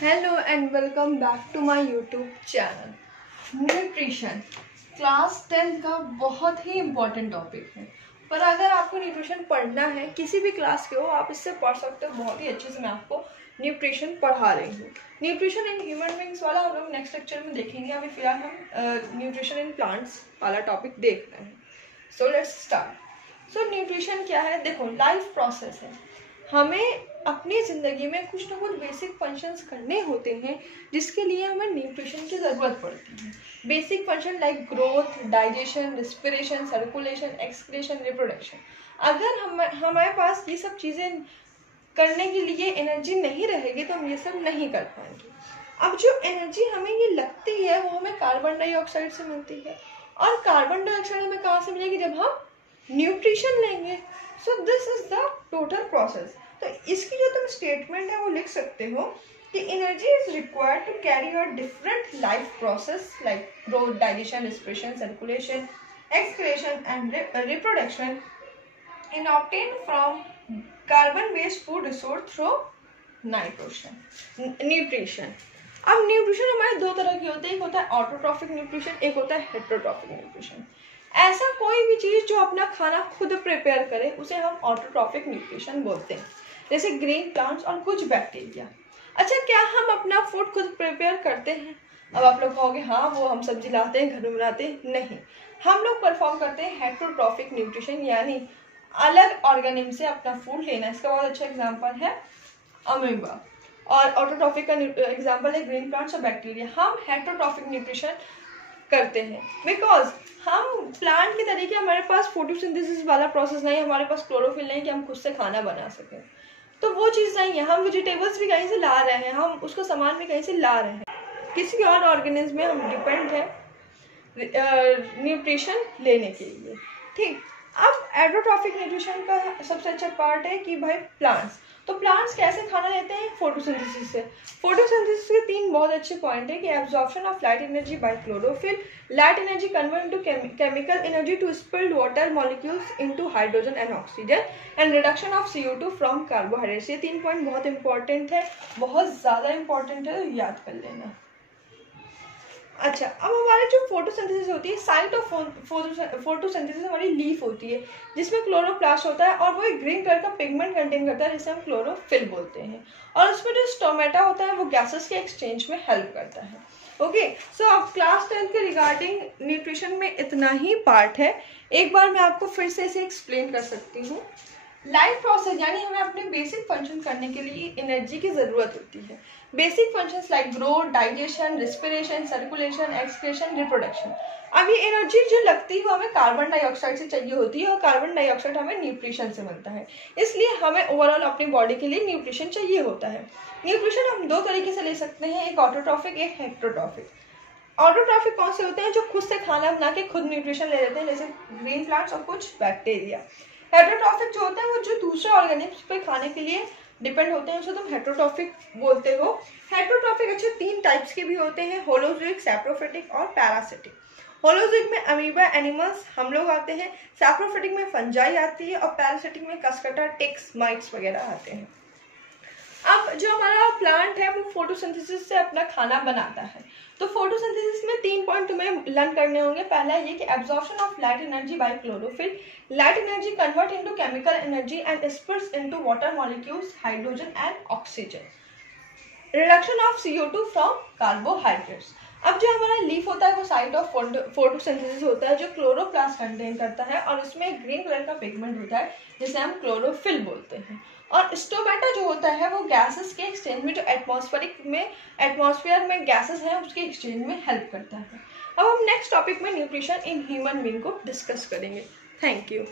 Hello and welcome back to my YouTube channel. Nutrition class 10 का बहुत ही important topic है, पर अगर आपको न्यूट्रिशन पढ़ना है किसी भी क्लास के हो आप इससे पढ़ सकते हो। बहुत ही अच्छे से मैं आपको न्यूट्रिशन पढ़ा रही हूँ। न्यूट्रिशन इन ह्यूमन बींग्स वाला हम लोग नेक्स्ट लेक्चर में देखेंगे। अभी फिलहाल हम न्यूट्रिशन इन प्लांट्स वाला टॉपिक देख रहे हैं। So let's start. So nutrition क्या है? देखो, लाइफ प्रोसेस है। हमें अपनी ज़िंदगी में कुछ ना कुछ बेसिक फंक्शंस करने होते हैं जिसके लिए हमें न्यूट्रिशन की ज़रूरत पड़ती है। Basic function like growth, digestion, respiration, circulation, excretion, reproduction. अगर हमारे पास ये सब चीज़ें करने के लिए एनर्जी नहीं रहेगी तो हम ये सब नहीं कर पाएंगे। अब जो एनर्जी हमें ये लगती है वो हमें कार्बन डाइऑक्साइड से मिलती है, और कार्बन डाइऑक्साइड हमें कहाँ से मिलेगी? जब हम न्यूट्रिशन लेंगे। So this is the total process. तो इसकी जो तुम स्टेटमेंट है वो लिख सकते हो कि energy is required to carry out different life process like growth, digestion, respiration, circulation, excretion and reproduction in obtain from carbon based food resource through nutrition. अब न्यूट्रिशन हमारे दो तरह के होते हैं, एक होता है ऑटोट्रॉफिक न्यूट्रिशन, एक होता है हेटेरोट्रॉफिक न्यूट्रिशन। ऐसा कोई भी चीज जो अपना खाना खुद प्रिपेयर करे उसे हम ऑटोट्रॉफिक न्यूट्रिशन बोलते हैं, जैसे ग्रीन प्लांट्स और कुछ बैक्टीरिया। अच्छा, क्या हम अपना फूड खुद प्रिपेयर करते हैं? अब आप लोग कहोगे हाँ वो हम सब्जी लाते हैं, घर में बनाते हैं। नहीं, हम लोग परफॉर्म करते हैं हेटेरोट्रॉफिक न्यूट्रिशन, यानी अलग ऑर्गेनिज्म से अपना फूड लेना। इसका बहुत अच्छा एग्जाम्पल है अमीबा, और ऑटोट्रॉफिक का एग्जाम्पल है ग्रीन प्लांट्स और बैक्टीरिया। हम हेटेरोट्रॉफिक न्यूट्रिशन करते हैं बिकॉज हम प्लांट के तरीके, हमारे पास फोटोसिंथेसिस वाला प्रोसेस नहीं है, हमारे पास क्लोरोफिल नहीं कि हम खुद से खाना बना सकें। तो वो चीज़ नहीं है। हम वेजिटेबल्स भी कहीं से ला रहे हैं, हम उसको सामान भी कहीं से ला रहे हैं, किसी और ऑर्गेनिज्म में हम डिपेंड है न्यूट्रिशन लेने के लिए। ठीक, अब एडोट्रॉफिक न्यूट्रिशन का सबसे अच्छा पार्ट है कि भाई प्लांट्स, तो प्लांट्स कैसे खाना लेते हैं? फोटोसिंथेसिस से। फोटोसिंथेसिस के तीन बहुत अच्छे पॉइंट है कि absorption of light energy by chlorophyll, light energy convert into chemical energy to spilled water molecules into hydrogen and oxygen, and reduction of CO2 from carbohydrates. ये तीन पॉइंट बहुत इंपॉर्टेंट है, बहुत ज़्यादा इंपॉर्टेंट है, तो याद कर लेना। अच्छा, अब हमारे जो फोटोसिंथेसिस होती है, साइट ऑफ फोटोसिंथेसिस हमारी लीफ होती है जिसमें क्लोरोप्लास्ट होता है, और वो एक ग्रीन कलर का पिगमेंट कंटेन करता है जिसे हम क्लोरोफिल बोलते हैं, और उसमें जो स्टोमेटा होता है वो गैसेस के एक्सचेंज में हेल्प करता है। ओके, सो अब क्लास 10 के रिगार्डिंग न्यूट्रिशन में इतना ही पार्ट है। एक बार मैं आपको फिर से इसे एक्सप्लेन कर सकती हूँ। लाइफ प्रोसेस यानी हमें अपने बेसिक फंक्शन करने के लिए एनर्जी की जरूरत होती है। Basic functions like growth, digestion, respiration, circulation, excretion, reproduction. अब ये एनर्जी जो लगती है हमें कार्बन डाइऑक्साइड से चाहिए होती है, और कार्बन डाइऑक्साइड हमें न्यूट्रिशन से मिलता है, इसलिए हमें ओवरऑल अपनी बॉडी के लिए न्यूट्रिशन चाहिए होता है। न्यूट्रिशन हम दो तरीके से ले सकते हैं, एक ऑटोट्रॉफिक, एक हेटेरोट्रॉफिक। ऑटोट्रॉफिक कौन से होते हैं? जो खुद से खाना बना के खुद न्यूट्रिशन ले लेते हैं, जैसे ग्रीन प्लांट्स और कुछ बैक्टीरिया। हेटेरोट्रॉफिक जो होता है वो जो दूसरे ऑर्गेनिज्म पे खाने के लिए डिपेंड होते हैं, उसे तुम हेटेरोट्रॉफिक बोलते हो। हेटेरोट्रॉफिक अच्छे तीन टाइप्स के भी होते हैं, होलोजोइक, सैप्रोफिटिक और पैरासिटिक। होलोजोइक में अमीबा, एनिमल्स, हम लोग आते हैं। सैप्रोफिटिक में फंजाई आती है, और पैरासिटिक में कसकटा, टिक्स, माइट्स वगैरह आते हैं। अब जो हमारा प्लांट है वो फोटोसिंथेसिस से अपना खाना बनाता है। तो फोटोसिंथेसिस में तीन पॉइंट तुम्हें लर्न करने होंगे। पहला ये कि absorption of light energy by chlorophyll, light energy convert into chemical energy and splits into water molecules, hydrogen and oxygen, reduction of CO2 from carbohydrates. अब जो हमारा लीफ होता है वो साइट ऑफ फोटोसिंथेसिस होता है जो क्लोरोप्लास्ट कंटेन करता है, और उसमें ग्रीन कलर का पिगमेंट होता है जिसे हम क्लोरोफिल बोलते हैं। और स्टोमेटा जो होता है वो गैसेस के एक्सचेंज में, जो एटमॉस्फेयर में गैसेस हैं उसके एक्सचेंज में हेल्प करता है। अब हम नेक्स्ट टॉपिक में न्यूट्रिशन इन ह्यूमन बीइंग को डिस्कस करेंगे। Thank you.